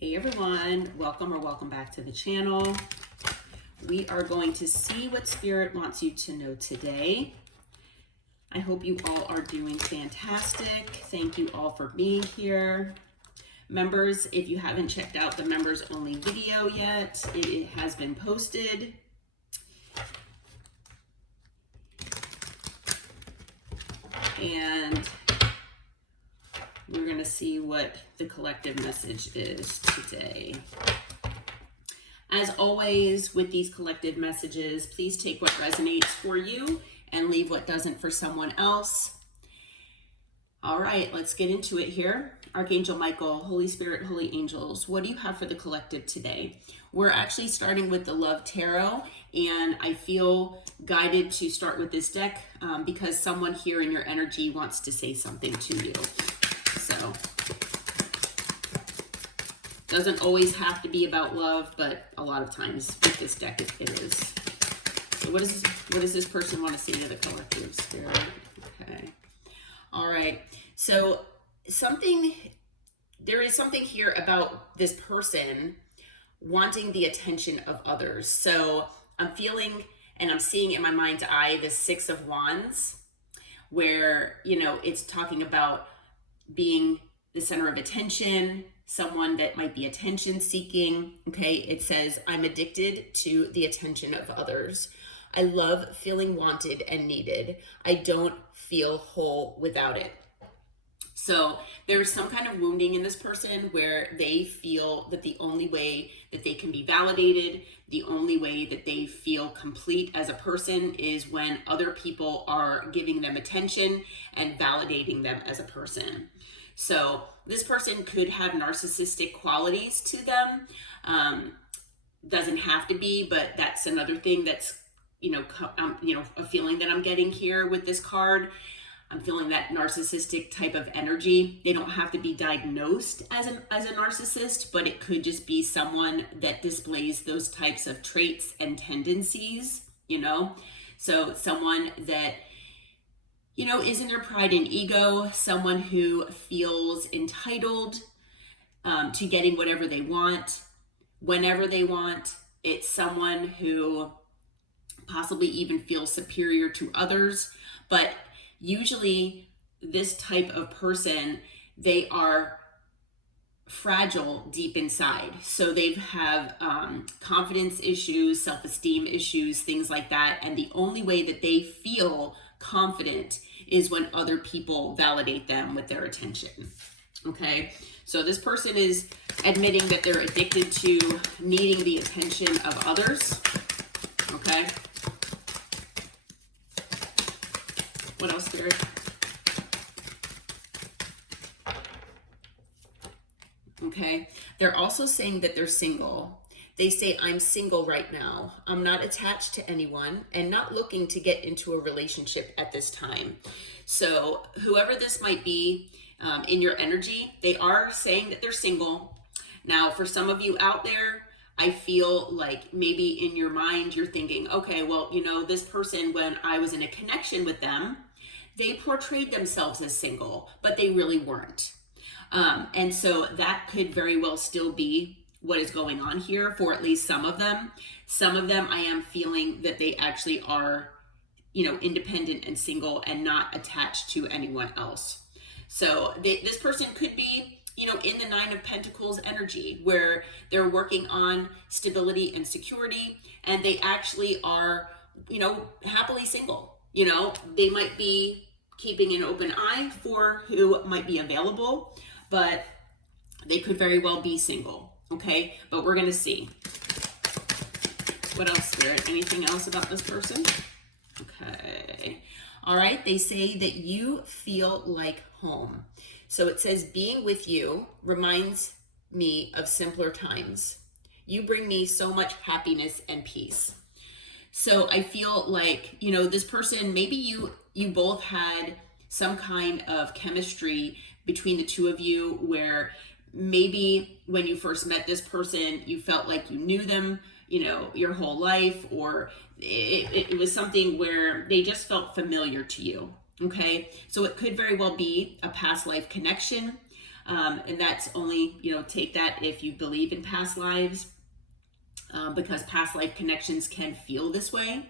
Hey everyone, welcome back to the channel. We are going to see what Spirit wants you to know today. I hope you all are doing fantastic. Thank you all for being here. Members, if you haven't checked out the members only video yet, it has been posted. And we're going to see what the collective message is today. As always, with these collective messages, please take what resonates for you and leave what doesn't for someone else. All right, let's get into it here. Archangel Michael, Holy Spirit, Holy Angels, what do you have for the collective today? We're actually starting with the Love Tarot, and I feel guided to start with this deck because someone here in your energy wants to say something to you. So, doesn't always have to be about love, but a lot of times with this deck it is. So what does this person want to say to the collective, Spirit? Okay. All right. So there is something here about this person wanting the attention of others. So I'm feeling and I'm seeing in my mind's eye the Six of Wands, where, it's talking about being the center of attention, someone that might be attention seeking. Okay, it says, I'm addicted to the attention of others. I love feeling wanted and needed. I don't feel whole without it. So there's some kind of wounding in this person where they feel that the only way that they can be validated, the only way that they feel complete as a person is when other people are giving them attention and validating them as a person. So this person could have narcissistic qualities to them. Doesn't have to be, but that's another thing that's, a feeling that I'm getting here with this card. I'm feeling that narcissistic type of energy. They don't have to be diagnosed as a narcissist, but it could just be someone that displays those types of traits and tendencies, So someone that, is in their pride and ego, someone who feels entitled to getting whatever they want, whenever they want. It's someone who possibly even feels superior to others, but usually this type of person, they are fragile deep inside. So they have confidence issues, self-esteem issues, things like that. And the only way that they feel confident is when other people validate them with their attention. Okay, so this person is admitting that they're addicted to needing the attention of others. Okay. What else, Spirit? Okay. They're also saying that they're single. They say, I'm single right now. I'm not attached to anyone and not looking to get into a relationship at this time. So whoever this might be in your energy, they are saying that they're single. Now, for some of you out there, I feel like maybe in your mind, you're thinking, okay, well, this person, when I was in a connection with them, they portrayed themselves as single, but they really weren't. And so that could very well still be what is going on here for at least some of them. Some of them, I am feeling that they actually are, independent and single and not attached to anyone else. So this person could be, in the Nine of Pentacles energy, where they're working on stability and security, and they actually are, happily single. They might be keeping an open eye for who might be available, but they could very well be single. Okay, but we're going to see. What else, Spirit? Anything else about this person? Okay. All right, they say that you feel like home. So it says, being with you reminds me of simpler times. You bring me so much happiness and peace. So I feel like, this person, maybe you both had some kind of chemistry between the two of you, where maybe when you first met this person, you felt like you knew them, your whole life, or it was something where they just felt familiar to you. Okay, so it could very well be a past life connection. And that's only, take that if you believe in past lives, because past life connections can feel this way.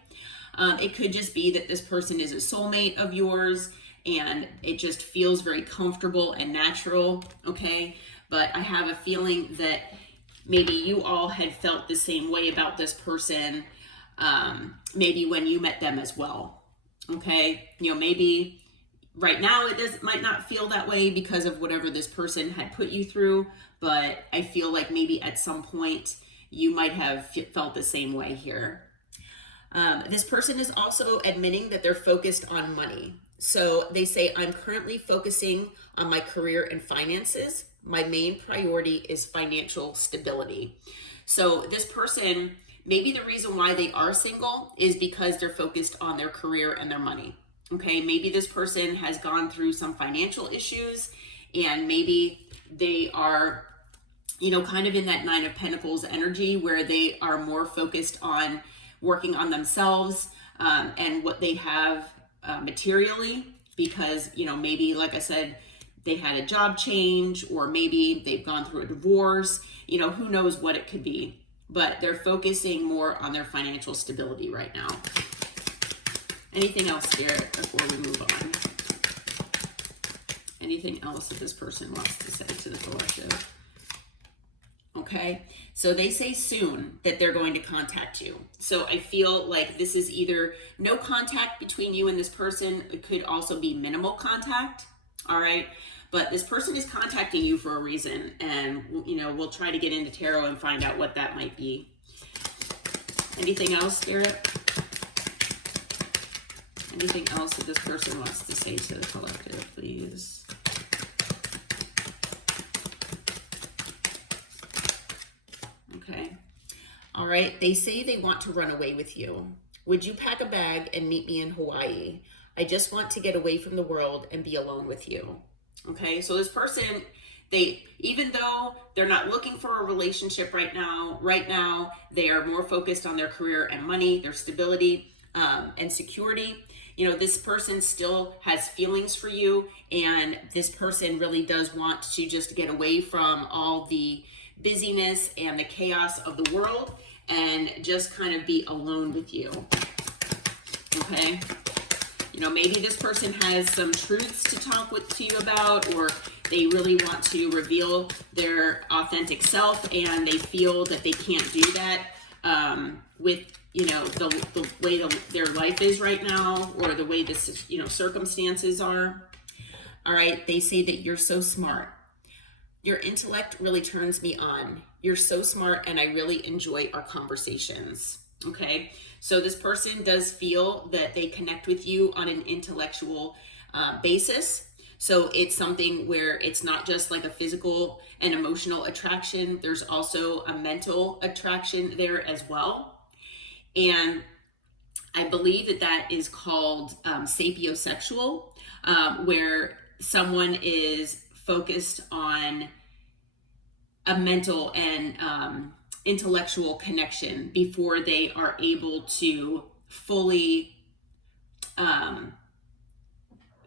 It could just be that this person is a soulmate of yours and it just feels very comfortable and natural, okay? But I have a feeling that maybe you all had felt the same way about this person, maybe when you met them as well, okay? Maybe right now it might not feel that way because of whatever this person had put you through, but I feel like maybe at some point you might have felt the same way here. This person is also admitting that they're focused on money. So they say, I'm currently focusing on my career and finances. My main priority is financial stability. So this person, maybe the reason why they are single is because they're focused on their career and their money. Okay, maybe this person has gone through some financial issues and maybe they are, kind of in that Nine of Pentacles energy where they are more focused on working on themselves and what they have materially, because, maybe, like I said, they had a job change, or maybe they've gone through a divorce, who knows what it could be, but they're focusing more on their financial stability right now. Anything else, Spirit, before we move on? Anything else that this person wants to say to the collective? Okay, so they say soon that they're going to contact you. So I feel like this is either no contact between you and this person. It could also be minimal contact, all right? But this person is contacting you for a reason, and, we'll try to get into tarot and find out what that might be. Anything else, Spirit? Anything else that this person wants to say to the collective, please? Okay. All right. They say they want to run away with you. Would you pack a bag and meet me in Hawaii? I just want to get away from the world and be alone with you. Okay. So this person, even though they're not looking for a relationship right now, they are more focused on their career and money, their stability, and security. This person still has feelings for you, and this person really does want to just get away from all the busyness and the chaos of the world and just kind of be alone with you. Okay? Maybe this person has some truths to talk to you about, or they really want to reveal their authentic self and they feel that they can't do that with the way their life is right now, or the way this circumstances are. All right, they say that you're so smart. Your intellect really turns me on. You're so smart and I really enjoy our conversations. Okay, so this person does feel that they connect with you on an intellectual basis. So it's something where it's not just like a physical and emotional attraction. There's also a mental attraction there as well. And I believe that is called sapiosexual, where someone is focused on a mental and intellectual connection before they are able to fully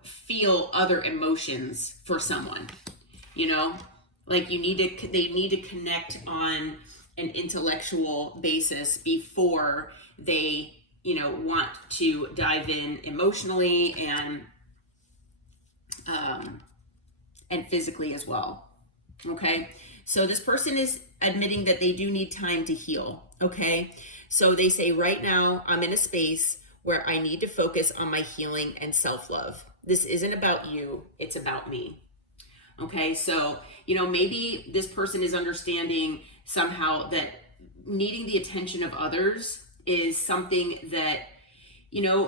feel other emotions for someone. Like they need to connect on an intellectual basis before they want to dive in emotionally and physically as well. Okay, so this person is admitting that they do need time to heal. Okay, so they say, right now I'm in a space where I need to focus on my healing and self-love. This isn't about you, it's about me. Okay, so maybe this person is understanding somehow that needing the attention of others is something that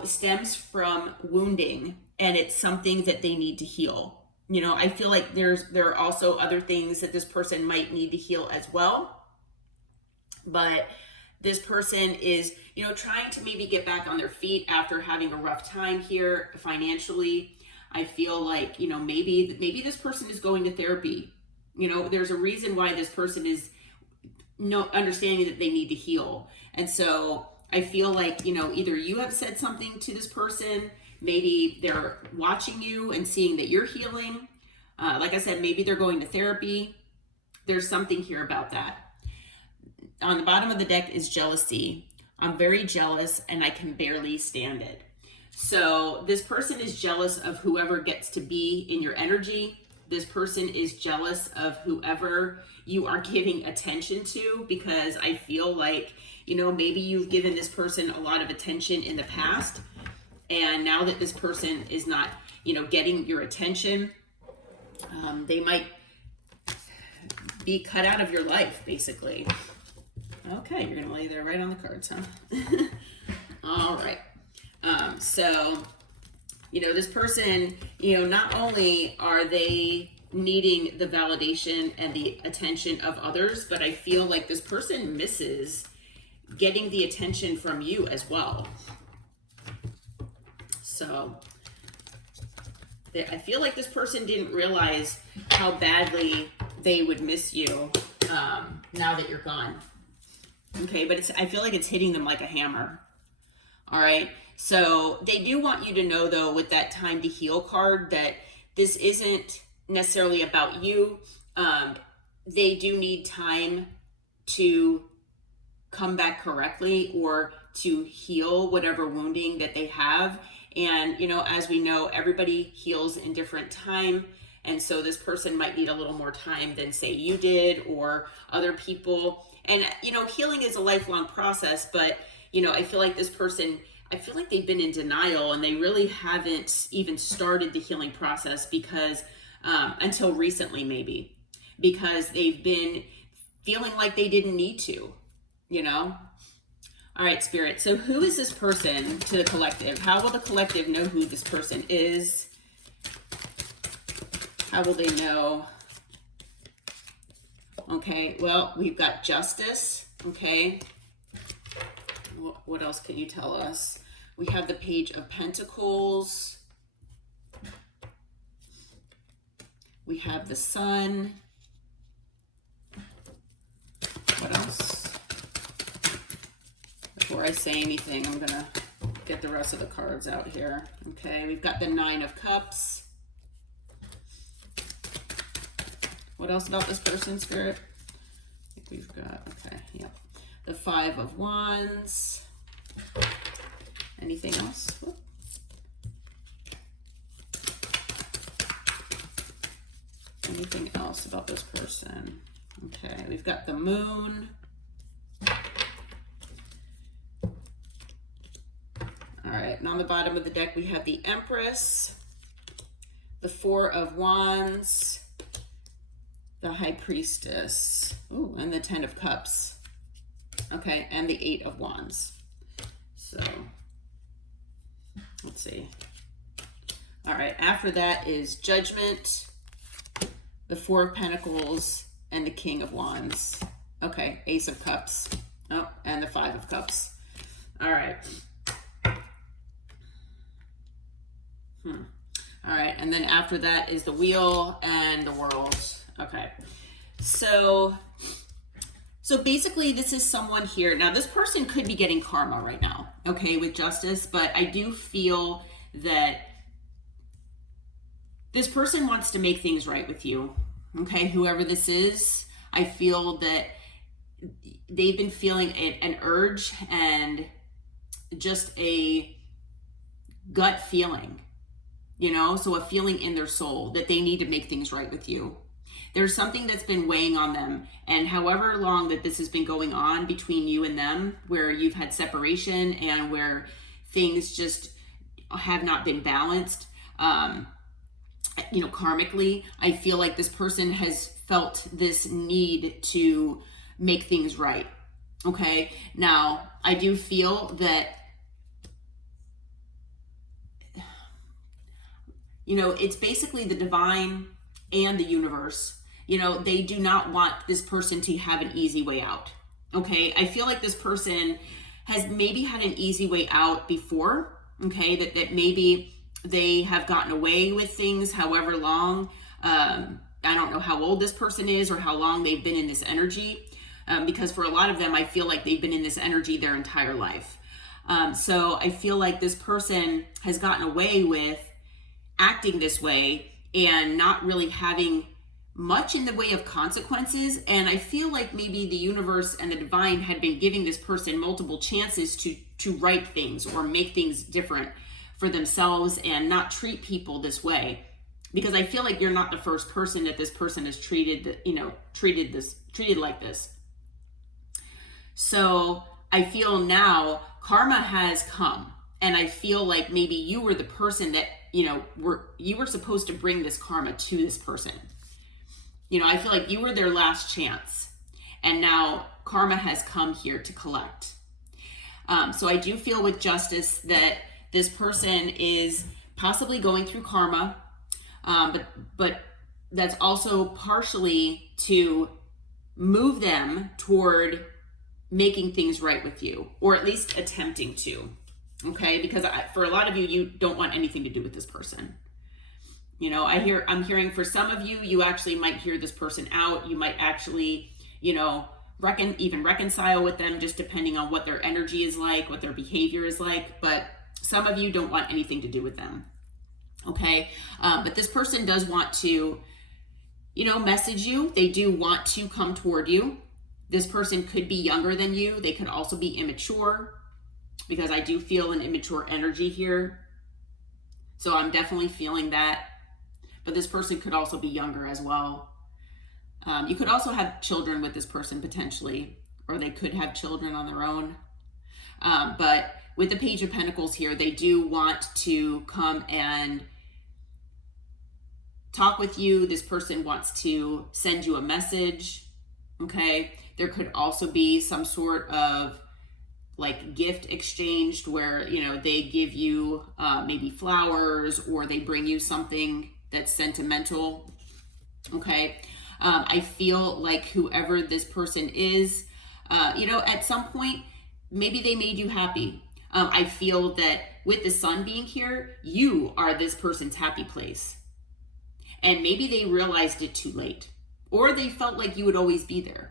stems from wounding, and it's something that they need to heal. I feel like there are also other things that this person might need to heal as well, but this person is trying to maybe get back on their feet after having a rough time here financially. I feel like maybe this person is going to therapy. There's a reason why this person is understanding that they need to heal. And so I feel like either you have said something to this person, maybe they're watching you and seeing that you're healing, Like I said, maybe they're going to therapy. There's something here about that. On the bottom of the deck is jealousy. I'm very jealous and I can barely stand it. So this person is jealous of whoever gets to be in your energy. This person is jealous of whoever you are giving attention to, because I feel like, maybe you've given this person a lot of attention in the past. And now that this person is not, getting your attention, they might be cut out of your life, basically. Okay, you're gonna lay there right on the cards, huh? All right. So, this person, not only are they needing the validation and the attention of others, but I feel like this person misses getting the attention from you as well. So I feel like this person didn't realize how badly they would miss you now that you're gone. Okay, but I feel like it's hitting them like a hammer. All right, so they do want you to know, though, with that time to heal card, that this isn't necessarily about you. They do need time to come back correctly or to heal whatever wounding that they have. And, as we know, everybody heals in different time. And so this person might need a little more time than, say, you did or other people. And, healing is a lifelong process, but, I feel like this person, I feel like they've been in denial and they really haven't even started the healing process because, until recently maybe, because they've been feeling like they didn't need to, All right, Spirit. So who is this person to the collective? How will the collective know who this person is? How will they know? Okay, well, we've got justice. Okay. What else can you tell us? We have the Page of Pentacles. We have the Sun. What else? Before I say anything, I'm gonna get the rest of the cards out here. Okay, we've got the Nine of Cups. What else about this person, Spirit? I think we've got, okay, yep. The Five of Wands. Anything else? Whoop. Anything else about this person? Okay, we've got the Moon. All right, and on the bottom of the deck, we have the Empress, the Four of Wands, the High Priestess, ooh, and the Ten of Cups. Okay, and the Eight of Wands. So, let's see. All right, after that is Judgment, the Four of Pentacles, and the King of Wands. Okay, Ace of Cups. Oh, and the Five of Cups. All right. All right, and then after that is the Wheel and the World. Okay, so basically this is someone here. Now this person could be getting karma right now, okay, with Justice, but I do feel that this person wants to make things right with you, okay, whoever this is. I feel that they've been feeling an urge and just a gut feeling, so a feeling in their soul that they need to make things right with you. There's something that's been weighing on them, and however long that this has been going on between you and them, where you've had separation and where things just have not been balanced, karmically, I feel like this person has felt this need to make things right. Okay, now I do feel that it's basically the divine and the universe. They do not want this person to have an easy way out. Okay, I feel like this person has maybe had an easy way out before. Okay, that maybe they have gotten away with things however long. I don't know how old this person is or how long they've been in this energy. Because for a lot of them, I feel like they've been in this energy their entire life. So I feel like this person has gotten away with acting this way and not really having much in the way of consequences. And I feel like maybe the universe and the divine had been giving this person multiple chances to right things or make things different for themselves and not treat people this way. Because I feel like you're not the first person that this person has treated like this. So I feel now karma has come, and I feel like maybe you were the person that, you were supposed to bring this karma to this person. I feel like you were their last chance, and now karma has come here to collect. So I do feel with justice that this person is possibly going through karma, but that's also partially to move them toward making things right with you, or at least attempting to. Okay, because for a lot of you, you don't want anything to do with this person. I'm hearing for some of you, you actually might hear this person out. You might actually, even reconcile with them, just depending on what their energy is like, what their behavior is like. But some of you don't want anything to do with them. Okay, but this person does want to, message you. They do want to come toward you. This person could be younger than you. They could also be immature, because I do feel an immature energy here. So I'm definitely feeling that. But this person could also be younger as well. You could also have children with this person potentially, or they could have children on their own. But with the Page of Pentacles here, they do want to come and talk with you. This person wants to send you a message. Okay. There could also be some sort of like gift exchanged where, they give you maybe flowers, or they bring you something that's sentimental. Okay. I feel like whoever this person is, at some point, maybe they made you happy. I feel that with the sun being here, you are this person's happy place. And maybe they realized it too late, or they felt like you would always be there.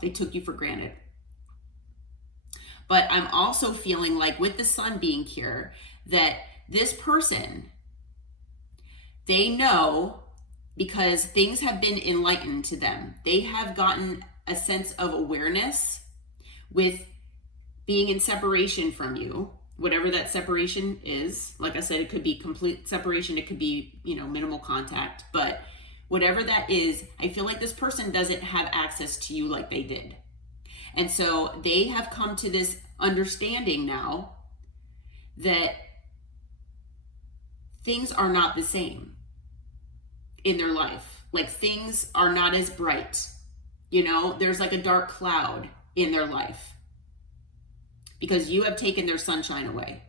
They took you for granted. But I'm also feeling like with the sun being here, that this person, they know, because things have been enlightened to them. They have gotten a sense of awareness with being in separation from you, whatever that separation is. Like I said, it could be complete separation. It could be, minimal contact. But whatever that is, I feel like this person doesn't have access to you like they did. And so they have come to this understanding now that things are not the same in their life. Like things are not as bright. There's like a dark cloud in their life because you have taken their sunshine away.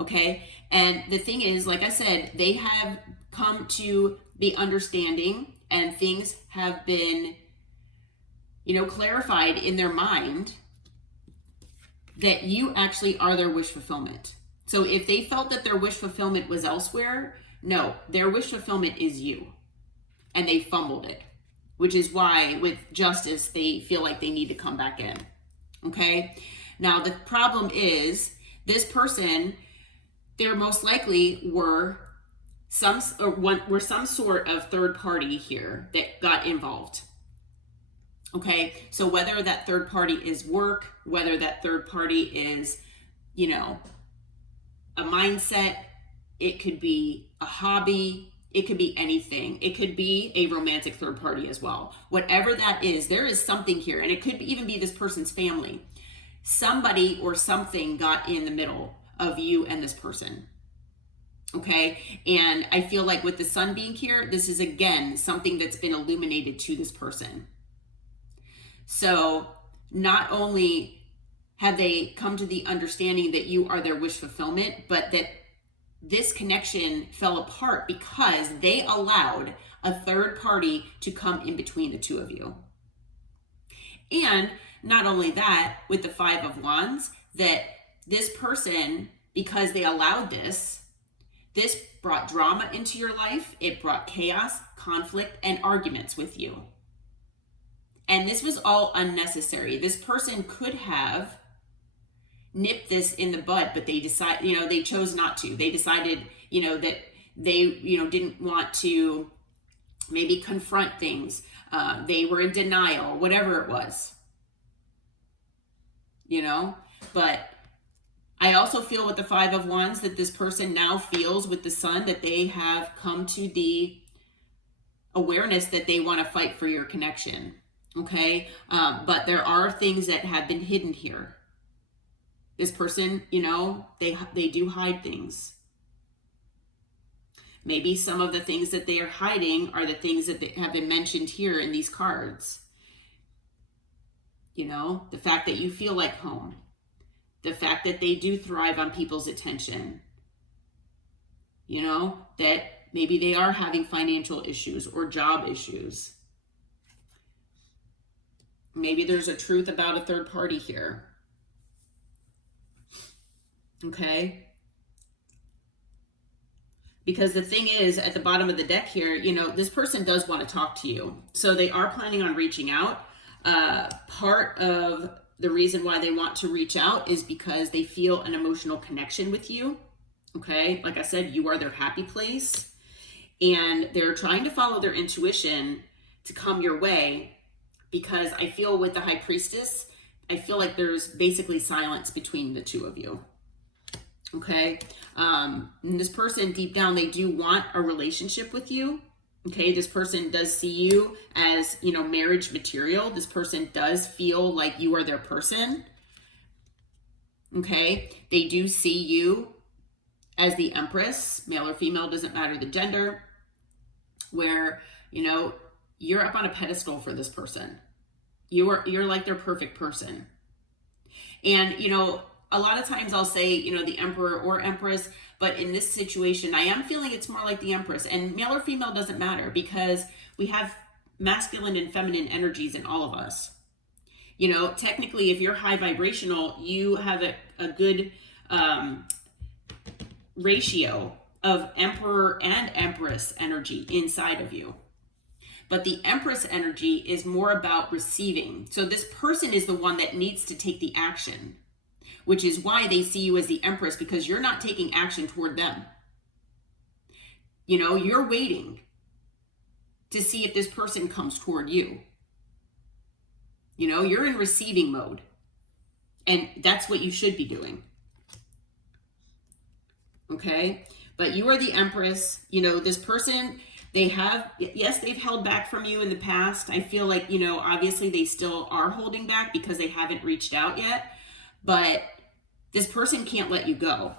Okay. And the thing is, like I said, they have come to the understanding, and things have been, clarified in their mind that you actually are their wish fulfillment. So if they felt that their wish fulfillment was elsewhere, no, their wish fulfillment is you. And they fumbled it, which is why with justice, they feel like they need to come back in. Okay. Now the problem is this person, there most likely were some sort of third party here that got involved. Okay. So whether that third party is work, whether that third party is, a mindset, it could be a hobby, it could be anything. It could be a romantic third party as well. Whatever that is, there is something here. And it could even be this person's family. Somebody or something got in the middle of you and this person. Okay. And I feel like with the sun being here, this is again something that's been illuminated to this person. So not only have they come to the understanding that you are their wish fulfillment, but that this connection fell apart because they allowed a third party to come in between the two of you. And not only that, with the Five of Wands, that this person, because they allowed this brought drama into your life. It brought chaos, conflict, and arguments with you. And this was all unnecessary. This person could have nipped this in the bud, but they chose not to. They decided, that they, didn't want to maybe confront things. They were in denial, whatever it was, but I also feel with the Five of Wands that this person now feels with the Sun that they have come to the awareness that they want to fight for your connection. Okay. But there are things that have been hidden here. This person, they do hide things. Maybe some of the things that they are hiding are the things that have been mentioned here in these cards. The fact that you feel like home. The fact that they do thrive on people's attention. That maybe they are having financial issues or job issues. Maybe there's a truth about a third party here. Okay? Because the thing is, at the bottom of the deck here, this person does want to talk to you. So they are planning on reaching out. Part of the reason why they want to reach out is because they feel an emotional connection with you. Okay? Like I said, you are their happy place. And they're trying to follow their intuition to come your way, because I feel with the High Priestess, I feel like there's basically silence between the two of you. Okay. And this person deep down, they do want a relationship with you. Okay. This person does see you as, marriage material. This person does feel like you are their person. Okay. They do see you as the Empress, male or female, doesn't matter the gender, where, you're up on a pedestal for this person. You're like their perfect person. And, a lot of times I'll say, the Emperor or Empress, but in this situation, I am feeling it's more like the Empress. And male or female doesn't matter, because we have masculine and feminine energies in all of us. Technically, if you're high vibrational, you have a good ratio of Emperor and Empress energy inside of you. But the Empress energy is more about receiving. So this person is the one that needs to take the action, which is why they see you as the Empress, because you're not taking action toward them. You're waiting to see if this person comes toward you. You're in receiving mode. And that's what you should be doing. Okay? But you are the Empress. This person, they've held back from you in the past. I feel like, obviously they still are holding back because they haven't reached out yet. But this person can't let you go.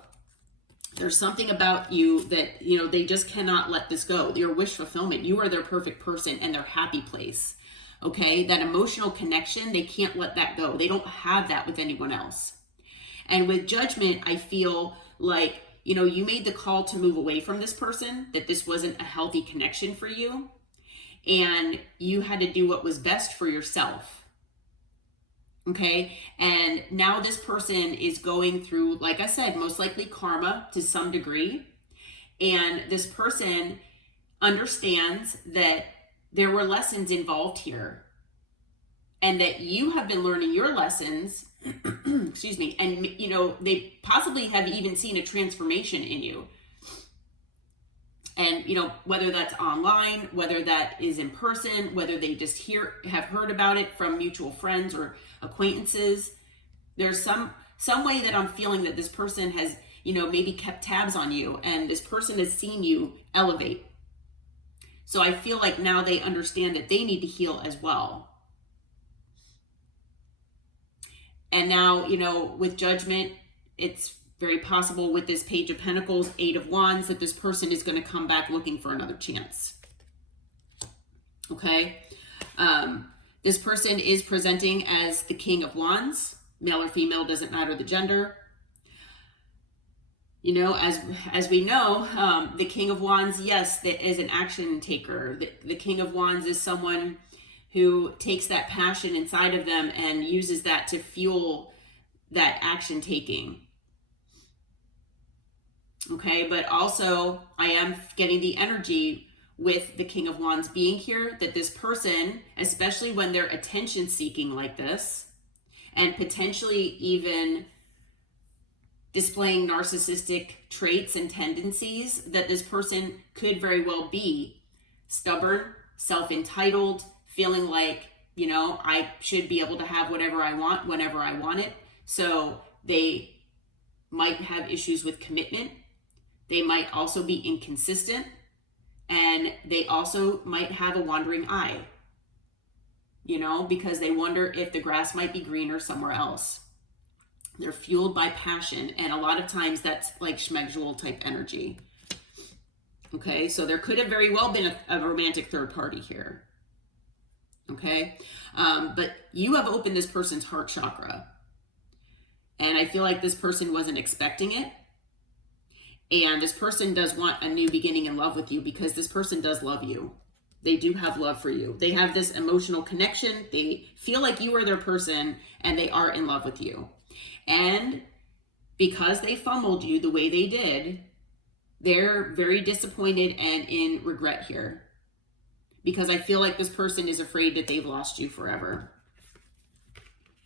There's something about you that, they just cannot let this go. Your wish fulfillment. You are their perfect person and their happy place. Okay? That emotional connection, they can't let that go. They don't have that with anyone else. And with Judgment, I feel like, you made the call to move away from this person, that this wasn't a healthy connection for you. And you had to do what was best for yourself. Okay. And now this person is going through, like I said, most likely karma to some degree. And this person understands that there were lessons involved here, and that you have been learning your lessons, excuse me, and, they possibly have even seen a transformation in you. And, whether that's online, whether that is in person, whether they just have heard about it from mutual friends or acquaintances, there's some way that I'm feeling that this person has, maybe kept tabs on you, and this person has seen you elevate. So I feel like now they understand that they need to heal as well. And now, with Judgment, it's very possible with this Page of Pentacles, Eight of Wands, that this person is going to come back looking for another chance. Okay? This person is presenting as the King of Wands. Male or female, doesn't matter the gender. As we know, the King of Wands, yes, that is an action taker. The King of Wands is someone who takes that passion inside of them and uses that to fuel that action taking. Okay, but also I am getting the energy with the King of Wands being here, that this person, especially when they're attention seeking like this, and potentially even displaying narcissistic traits and tendencies, that this person could very well be stubborn, self-entitled, feeling like, I should be able to have whatever I want whenever I want it. So they might have issues with commitment. They might also be inconsistent, and they also might have a wandering eye, because they wonder if the grass might be greener somewhere else. They're fueled by passion, and a lot of times that's like schmegzual type energy. Okay, so there could have very well been a romantic third party here. Okay, but you have opened this person's heart chakra, and I feel like this person wasn't expecting it. And this person does want a new beginning in love with you, because this person does love you. They do have love for you. They have this emotional connection. They feel like you are their person, and they are in love with you. And because they fumbled you the way they did, they're very disappointed and in regret here, because I feel like this person is afraid that they've lost you forever.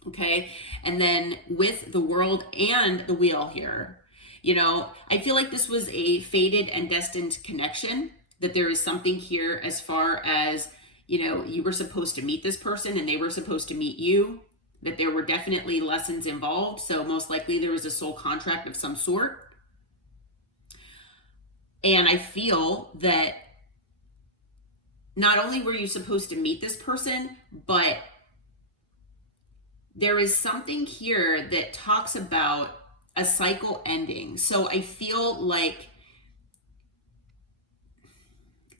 Okay. And then with the World and the Wheel here, I feel like this was a fated and destined connection, that there is something here as far as, you were supposed to meet this person and they were supposed to meet you, that there were definitely lessons involved. So most likely there was a soul contract of some sort. And I feel that not only were you supposed to meet this person, but there is something here that talks about a cycle ending. So I feel like,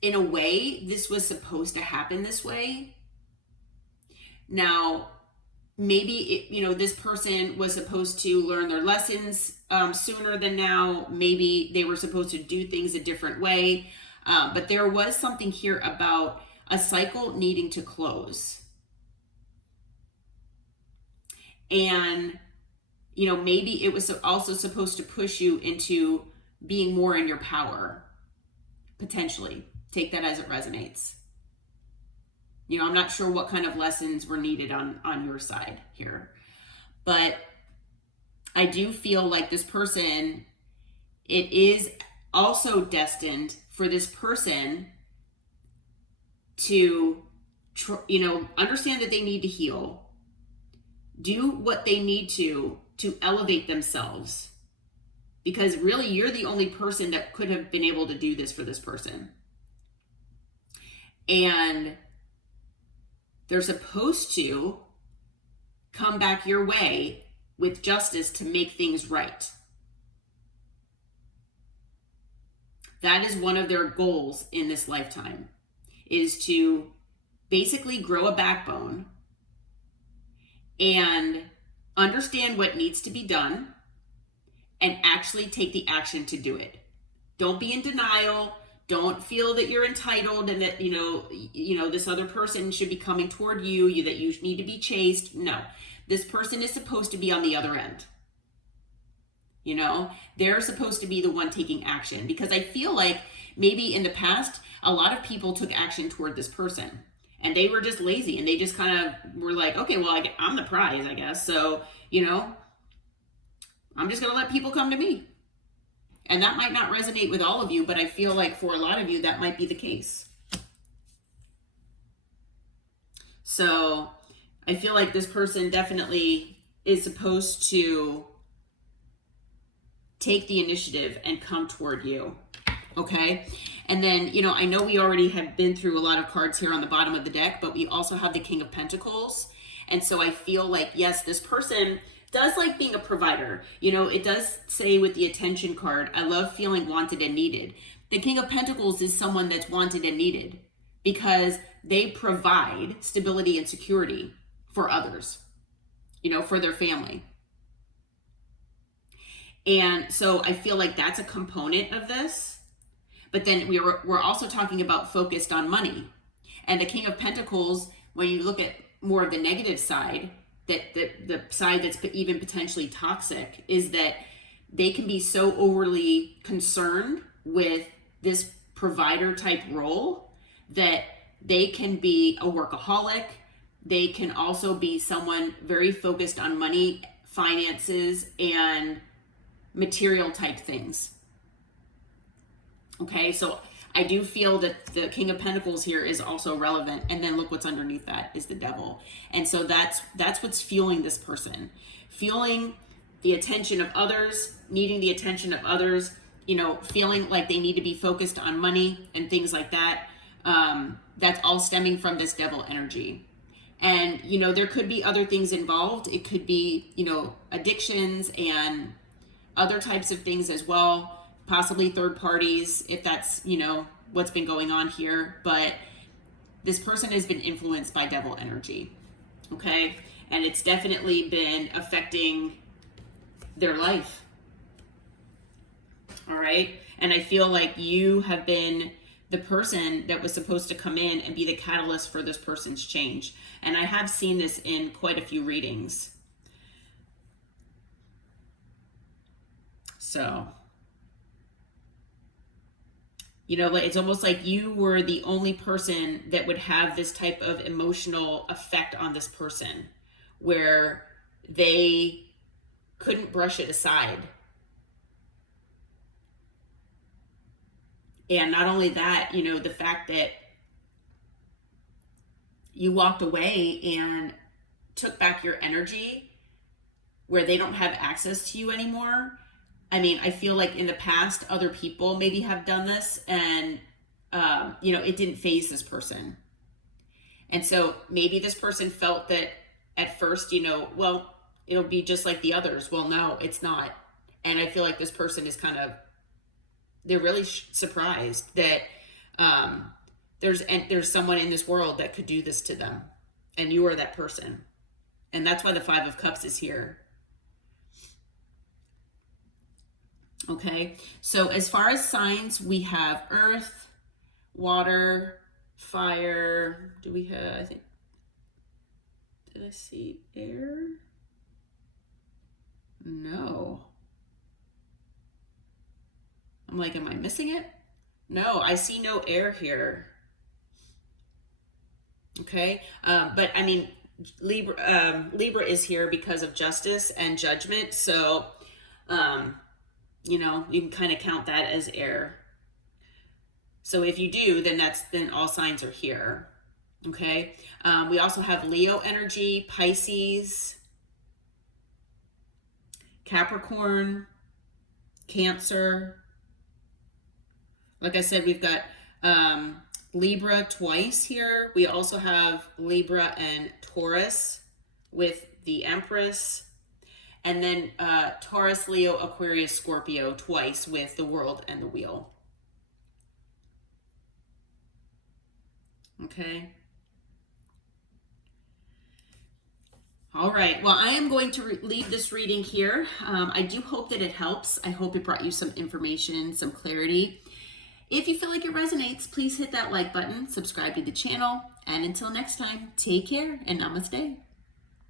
in a way, this was supposed to happen this way. Now, maybe this person was supposed to learn their lessons sooner than now. Maybe they were supposed to do things a different way. But there was something here about a cycle needing to close. And maybe it was also supposed to push you into being more in your power, potentially. Take that as it resonates. I'm not sure what kind of lessons were needed on your side here. But I do feel like this person, it is also destined for this person to, understand that they need to heal. Do what they need to elevate themselves, because really you're the only person that could have been able to do this for this person. And they're supposed to come back your way with justice to make things right. That is one of their goals in this lifetime, is to basically grow a backbone and understand what needs to be done and actually take the action to do it. Don't be in denial. Don't feel that you're entitled and that, this other person should be coming toward you, that you need to be chased. No, this person is supposed to be on the other end. They're supposed to be the one taking action, because I feel like maybe in the past, a lot of people took action toward this person. And they were just lazy, and they just kind of were like, okay, well, I'm the prize, I guess. So, I'm just going to let people come to me. And that might not resonate with all of you, but I feel like for a lot of you, that might be the case. So I feel like this person definitely is supposed to take the initiative and come toward you. Okay. And then, I know we already have been through a lot of cards here on the bottom of the deck, but we also have the King of Pentacles. And so I feel like, yes, this person does like being a provider. It does say with the Attention card, I love feeling wanted and needed. The King of Pentacles is someone that's wanted and needed because they provide stability and security for others, for their family. And so I feel like that's a component of this. But then we're also talking about focused on money. And the King of Pentacles, when you look at more of the negative side, that the side that's even potentially toxic, is that they can be so overly concerned with this provider type role that they can be a workaholic. They can also be someone very focused on money, finances, and material type things. Okay, so I do feel that the King of Pentacles here is also relevant. And then look what's underneath that is the Devil. And so that's what's fueling this person. Fueling the attention of others, needing the attention of others, feeling like they need to be focused on money and things like that. That's all stemming from this Devil energy. And, there could be other things involved. It could be, addictions and other types of things as well. Possibly third parties, if that's, what's been going on here. But this person has been influenced by Devil energy. Okay? And it's definitely been affecting their life. All right? And I feel like you have been the person that was supposed to come in and be the catalyst for this person's change. And I have seen this in quite a few readings. So, it's almost like you were the only person that would have this type of emotional effect on this person, where they couldn't brush it aside. And not only that, the fact that you walked away and took back your energy where they don't have access to you anymore. I mean, I feel like in the past, other people maybe have done this and, it didn't faze this person. And so maybe this person felt that at first, well, it'll be just like the others. Well, no, it's not. And I feel like this person is they're really surprised that there's someone in this world that could do this to them. And you are that person. And that's why the 5 of Cups is here. Okay, so as far as signs, we have earth, water, fire. Do we have, did I see air? No. I'm like, am I missing it? No, I see no air here. Okay, but I mean, Libra is here because of justice and judgment. So, you can kind of count that as air. So if you do, then all signs are here. Okay. We also have Leo energy, Pisces, Capricorn, Cancer. Like I said, we've got Libra twice here. We also have Libra and Taurus with the Empress. And then Taurus, Leo, Aquarius, Scorpio twice with the World and the Wheel. Okay. All right. Well, I am going to leave this reading here. I do hope that it helps. I hope it brought you some information, some clarity. If you feel like it resonates, please hit that like button, subscribe to the channel, and until next time, take care and namaste.